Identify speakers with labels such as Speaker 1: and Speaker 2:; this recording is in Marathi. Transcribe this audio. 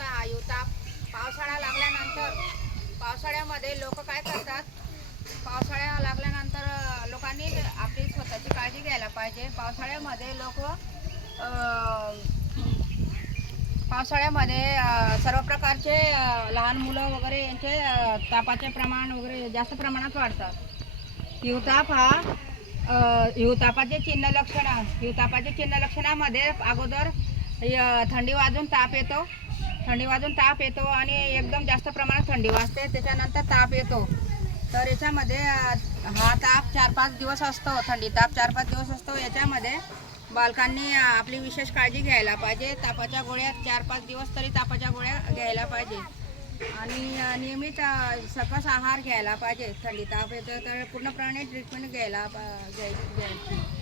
Speaker 1: होता हा युताप पावसाळा लागल्यानंतर पावसाळ्यामध्ये लोक काय करतात? पावसाळ्या लागल्यानंतर लोकांनी आपली स्वतःची काळजी घ्यायला पाहिजे. पावसाळ्यामध्ये लोक पावसाळ्यामध्ये सर्व प्रकारचे लहान मुलं वगैरे यांचे तापाचे प्रमाण वगैरे जास्त प्रमाणात वाढतात. हिवताप हा हिवतापाचे चिन्ह लक्षणं हिवतापाचे चिन्ह लक्षणामध्ये अगोदर थंडी वाजून ताप येतो. थंडी वाजून ताप येतो आणि एकदम जास्त प्रमाणात थंडी वाजते. त्याच्यानंतर ताप येतो. तर याच्यामध्ये हा ताप चार पाच दिवस असतो. थंडी ताप चार पाच दिवस असतो. याच्यामध्ये बालकांनी आपली विशेष काळजी घ्यायला पाहिजे. तापाच्या गोळ्या चार पाच दिवस तरी तापाच्या गोळ्या घ्यायला पाहिजे. आणि नियमित सकस आहार घ्यायला पाहिजे. थंडी ताप येतो तर पूर्णपणे ट्रीटमेंट घ्यायला पा- घ्यायची.